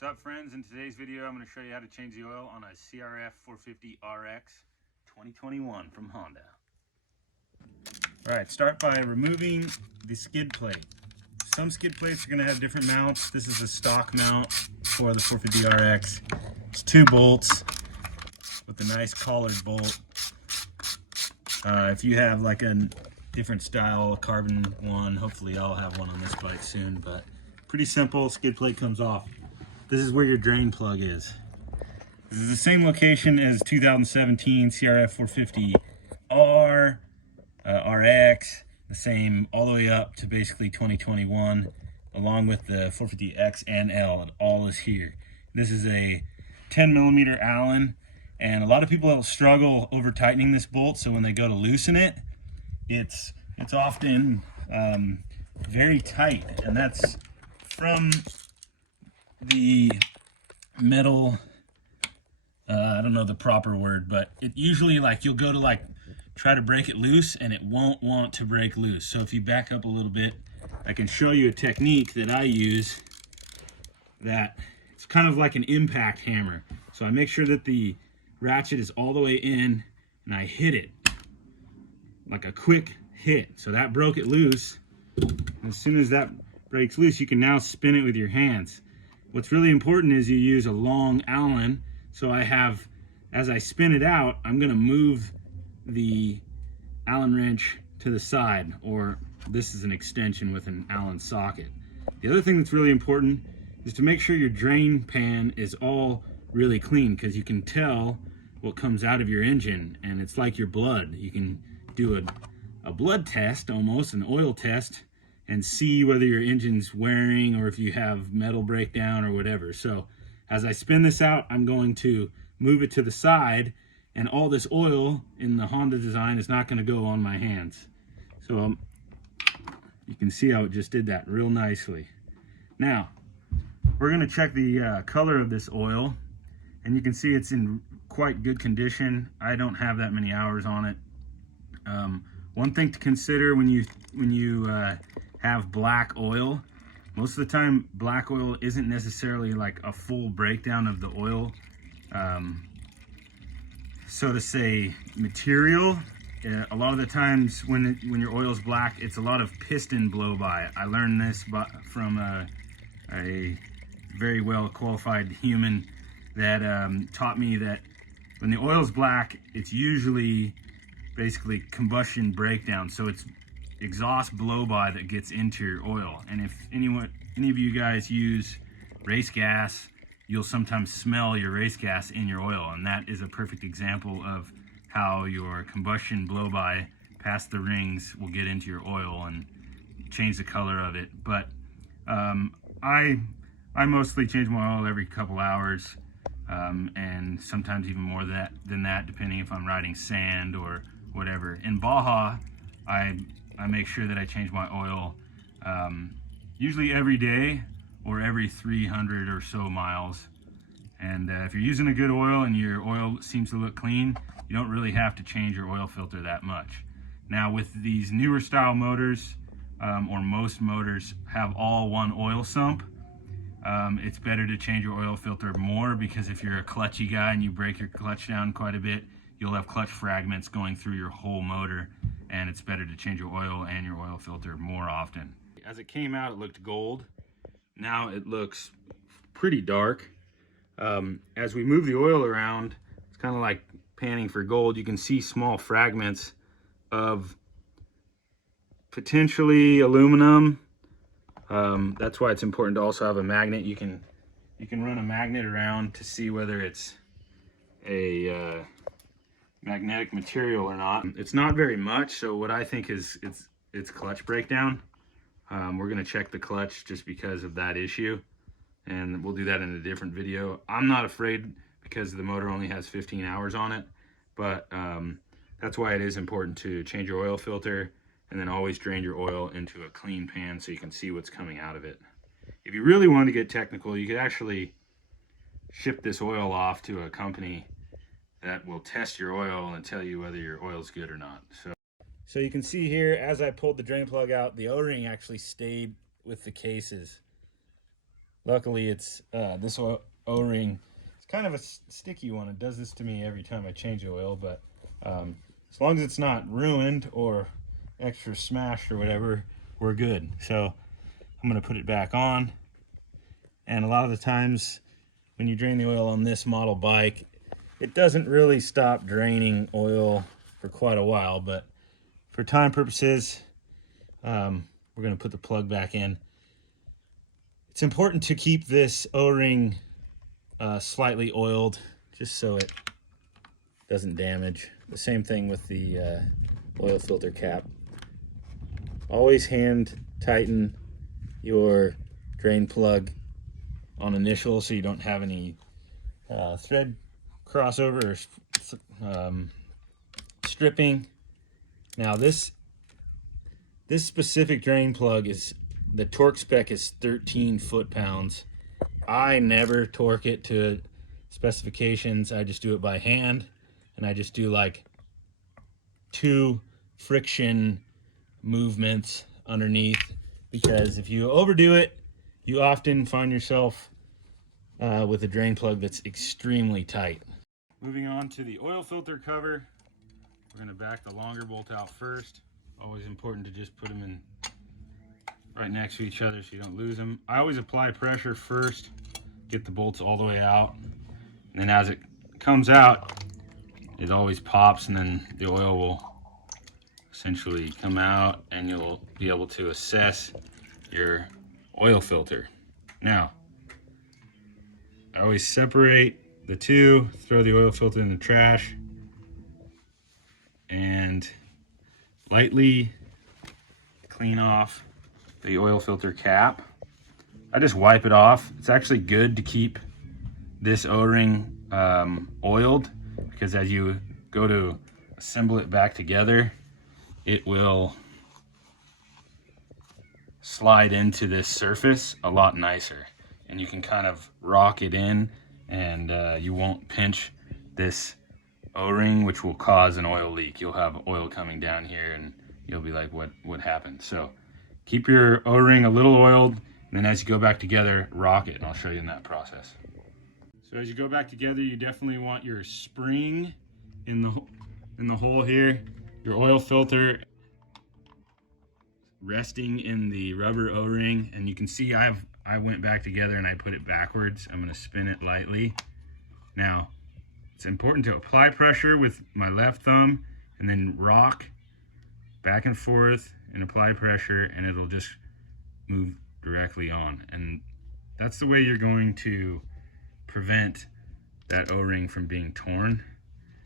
What's up, friends? In today's video I'm going to show you how to change the oil on a CRF 450 RX 2021 from Honda. Alright, start by removing the skid plate. Some skid plates are going to have different mounts. This is a stock mount for the 450 RX. It's 2 bolts with a nice collared bolt. If you have like a different style, a carbon one, hopefully I'll have one on this bike soon, but pretty simple. Skid plate comes off. This is where your drain plug is. This is the same location as 2017 CRF 450R, RX, the same all the way up to basically 2021, along with the 450X and L. It all is here. This is a 10mm Allen, and a lot of people struggle over tightening this bolt, so when they go to loosen it, it's often very tight, and that's from the metal, I don't know the proper word, but it usually, like, you'll go to try to break it loose and it won't want to break loose. So if you back up a little bit, I can show you a technique that I use that it's kind of like an impact hammer. So I make sure that the ratchet is all the way in and I hit it like a quick hit. So that broke it loose. And as soon as that breaks loose, you can now spin it with your hands. What's really important is you use a long Allen. So I have, as I spin it out, I'm going to move the Allen wrench to the side, or this is an extension with an Allen socket. The other thing that's really important is to make sure your drain pan is all really clean, because you can tell what comes out of your engine, and it's like your blood. You can do a blood test, almost an oil test, and see whether your engine's wearing or if you have metal breakdown or whatever. So as I spin this out, I'm going to move it to the side, and all this oil in the Honda design is not going to go on my hands. So you can see how it just did that real nicely. Now we're going to check the color of this oil, and you can see it's in quite good condition. I don't have that many hours on it. One thing to consider when you have black oil, most of the time black oil isn't necessarily like a full breakdown of the oil, so to say, material. A lot of the times when your oil is black, it's a lot of piston blow by. I learned this from a very well qualified human that taught me that when the oil is black, it's usually basically combustion breakdown. So it's exhaust blow by that gets into your oil. And if any of you guys use race gas, you'll sometimes smell your race gas in your oil, and that is a perfect example of how your combustion blow by past the rings will get into your oil and change the color of it. But I mostly change my oil every couple hours, and sometimes even more than that, depending if I'm riding sand or whatever. In Baja, I make sure that I change my oil usually every day or every 300 or so miles. And if you're using a good oil and your oil seems to look clean, you don't really have to change your oil filter that much. Now with these newer style motors, or most motors have all one oil sump, it's better to change your oil filter more, because if you're a clutchy guy and you break your clutch down quite a bit, you'll have clutch fragments going through your whole motor, and it's better to change your oil and your oil filter more often. As it came out, it looked gold. Now it looks pretty dark. As we move the oil around, it's kind of like panning for gold. You can see small fragments of potentially aluminum. That's why it's important to also have a magnet. You can run a magnet around to see whether it's a magnetic material or not. It's not very much, so what I think is it's clutch breakdown. We're going to check the clutch just because of that issue, and we'll do that in a different video. I'm not afraid because the motor only has 15 hours on it, but that's why it is important to change your oil filter and then always drain your oil into a clean pan so you can see what's coming out of it. If you really wanted to get technical, you could actually ship this oil off to a company that will test your oil and tell you whether your oil is good or not. So you can see here, as I pulled the drain plug out, the O-ring actually stayed with the cases, Luckily, it's this O-ring. It's kind of a sticky one. It does this to me every time I change the oil, but as long as it's not ruined or extra smashed or whatever, we're good. So I'm gonna put it back on. And a lot of the times when you drain the oil on this model bike, it doesn't really stop draining oil for quite a while, but for time purposes, we're gonna put the plug back in. It's important to keep this O-ring slightly oiled, just so it doesn't damage. The same thing with the oil filter cap. Always hand tighten your drain plug on initial so you don't have any thread crossover or stripping. Now this specific drain plug is, the torque spec is 13 foot-pounds. I never torque it to specifications. I just do it by hand, and I just do like 2 friction movements underneath, because if you overdo it, you often find yourself with a drain plug that's extremely tight. Moving on to the oil filter cover, we're going to back the longer bolt out first. Always important to just put them in right next to each other so you don't lose them. I always apply pressure first, get the bolts all the way out, and then as it comes out, it always pops, and then the oil will essentially come out, and you'll be able to assess your oil filter. Now, I always separate the two, throw the oil filter in the trash, and lightly clean off the oil filter cap. I just wipe it off. It's actually good to keep this O-ring oiled, because as you go to assemble it back together, it will slide into this surface a lot nicer, and you can kind of rock it in, and you won't pinch this O-ring, which will cause an oil leak. You'll have oil coming down here and you'll be like, what happened? So keep your O-ring a little oiled, and then as you go back together, rock it, and I'll show you in that process. So as you go back together, you definitely want your spring in the hole here, your oil filter resting in the rubber O-ring, and you can see I went back together and I put it backwards. I'm going to spin it lightly. Now, it's important to apply pressure with my left thumb and then rock back and forth and apply pressure, and it'll just move directly on. And that's the way you're going to prevent that O-ring from being torn.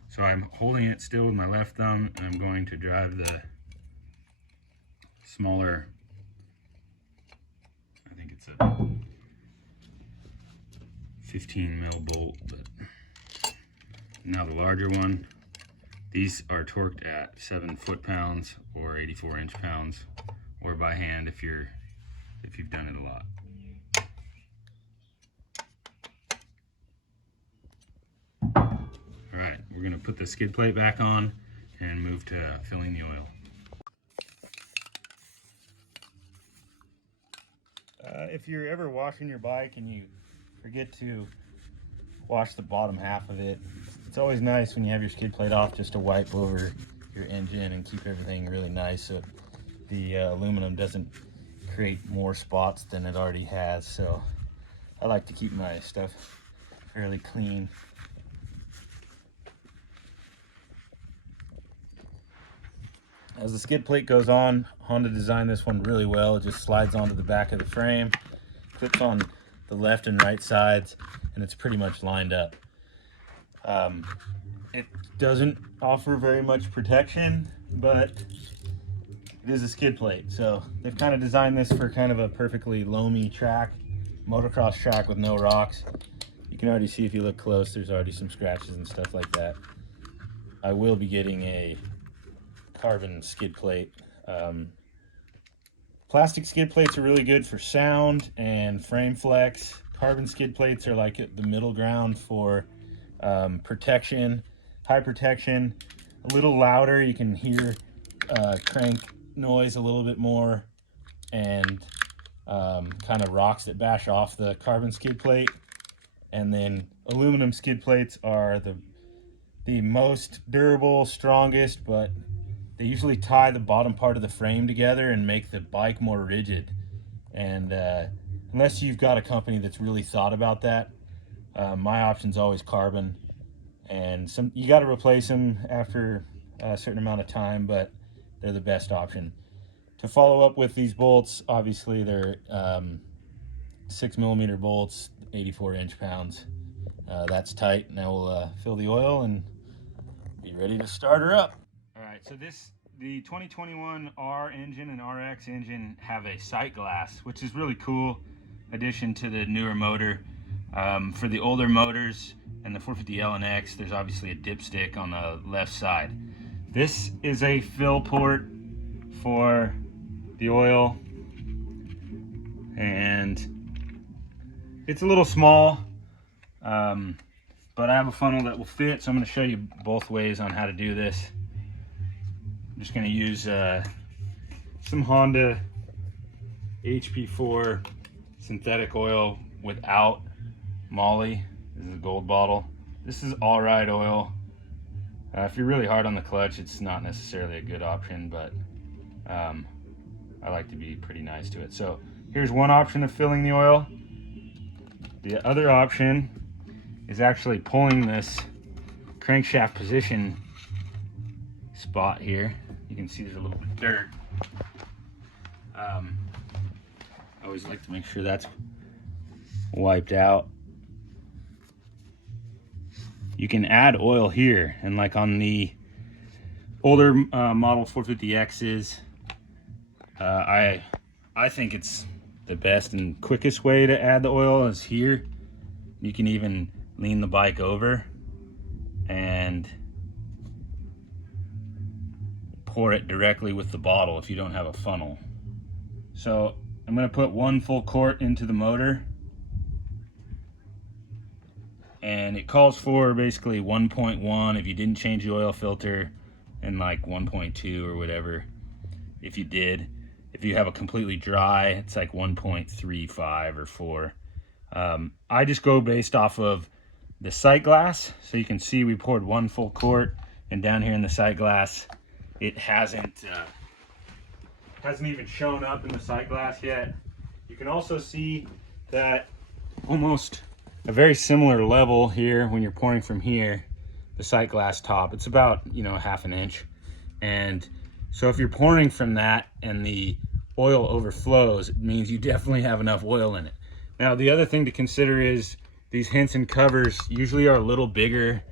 So I'm holding it still with my left thumb, and I'm going to drive the smaller, I think it's a 15 mil bolt, but now the larger one. These are torqued at 7 foot-pounds or 84 inch-pounds, or by hand if you've done it a lot. All right, we're gonna put the skid plate back on and move to filling the oil. If you're ever washing your bike and you forget to wash the bottom half of it, it's always nice when you have your skid plate off just to wipe over your engine and keep everything really nice so the aluminum doesn't create more spots than it already has. So I like to keep my stuff fairly clean. As the skid plate goes on, Honda designed this one really well. It just slides onto the back of the frame, clips on the left and right sides, and it's pretty much lined up. It doesn't offer very much protection, but it is a skid plate. So they've kind of designed this for kind of a perfectly loamy track, motocross track with no rocks. You can already see, if you look close, there's already some scratches and stuff like that. I will be getting a carbon skid plate. Plastic skid plates are really good for sound and frame flex. Carbon skid plates are like the middle ground for protection, high protection, a little louder. You can hear crank noise a little bit more, and kind of rocks that bash off the carbon skid plate. And then aluminum skid plates are the most durable, strongest, but they usually tie the bottom part of the frame together and make the bike more rigid. And unless you've got a company that's really thought about that, my option's always carbon. And you got to replace them after a certain amount of time, but they're the best option. To follow up with these bolts, obviously they're 6mm bolts, 84 inch-pounds. That's tight. Now we'll fill the oil and be ready to start her up. All right, so the 2021 R engine and RX engine have a sight glass, which is really cool addition to the newer motor. For the older motors and the 450L and X, there's obviously a dipstick on the left side. This is a fill port for the oil, and it's a little small, but I have a funnel that will fit, so I'm going to show you both ways on how to do this. I'm just going to use some Honda HP4 synthetic oil without moly. This is a gold bottle. This is all right oil. If you're really hard on the clutch, it's not necessarily a good option, but I like to be pretty nice to it. So here's one option of filling the oil. The other option is actually pulling this crankshaft position spot here. You can see there's a little bit of dirt. I always like to make sure that's wiped out. You can add oil here, and like on the older model 450Xs, I think it's the best and quickest way to add the oil is here. You can even lean the bike over and pour it directly with the bottle if you don't have a funnel. So I'm going to put 1 full quart into the motor, and it calls for basically 1.1 if you didn't change the oil filter, and like 1.2 or whatever if you did. If you have a completely dry, it's like 1.35 or 4. I just go based off of the sight glass. So you can see we poured 1 full quart, and down here in the sight glass, it hasn't even shown up in the sight glass yet. You can also see that almost a very similar level here when you're pouring from here, the sight glass top. It's about, you know, 1/2 inch. And so if you're pouring from that and the oil overflows, it means you definitely have enough oil in it. Now, the other thing to consider is these Henson covers usually are a little bigger.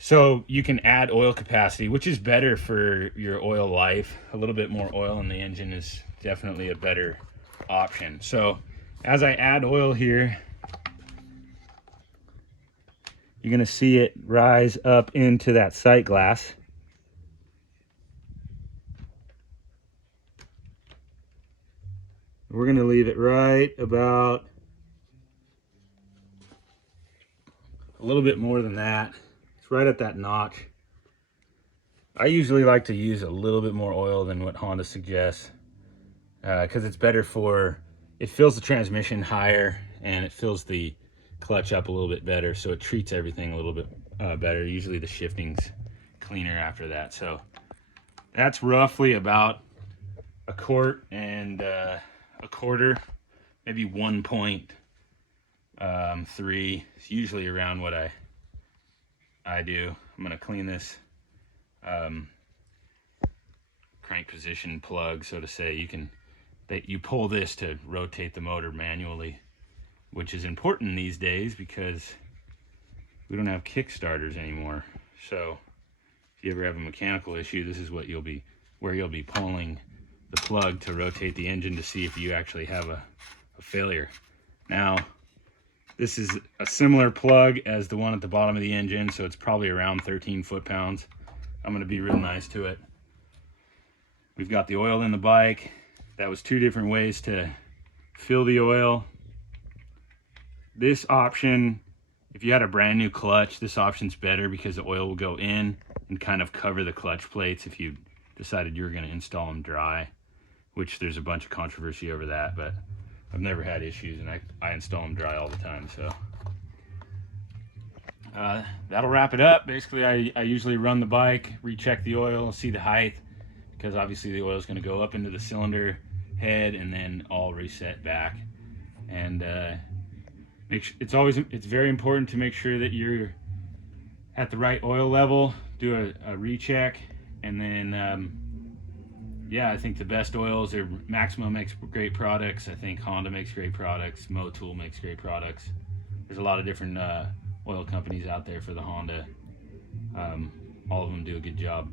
So you can add oil capacity, which is better for your oil life. A little bit more oil in the engine is definitely a better option. So as I add oil here, you're going to see it rise up into that sight glass. We're going to leave it right about a little bit more than that. It's right at that notch. I usually like to use a little bit more oil than what Honda suggests, because it's better for, it fills the transmission higher and it fills the clutch up a little bit better, so it treats everything a little bit better. Usually the shifting's cleaner after that. So that's roughly about 1 quart and 1/4, maybe 1.3. It's usually around what I do. I'm gonna clean this crank position plug, so to say. You pull this to rotate the motor manually, which is important these days because we don't have kickstarters anymore. So if you ever have a mechanical issue, this is where you'll be pulling the plug to rotate the engine to see if you actually have a failure. Now, this is a similar plug as the one at the bottom of the engine, so it's probably around 13 foot-pounds. I'm going to be real nice to it. We've got the oil in the bike. That was 2 different ways to fill the oil. This option, if you had a brand new clutch, this option's better because the oil will go in and kind of cover the clutch plates if you decided you were going to install them dry. which there's a bunch of controversy over that, but I've never had issues, and I install them dry all the time. So that'll wrap it up. Basically, I usually run the bike, recheck the oil, see the height, because obviously the oil is going to go up into the cylinder head and then all reset back. And it's very important to make sure that you're at the right oil level. Do a recheck, and then yeah, I think the best oils are Maxima makes great products. I think Honda makes great products. Motul makes great products. There's a lot of different oil companies out there for the Honda. All of them do a good job.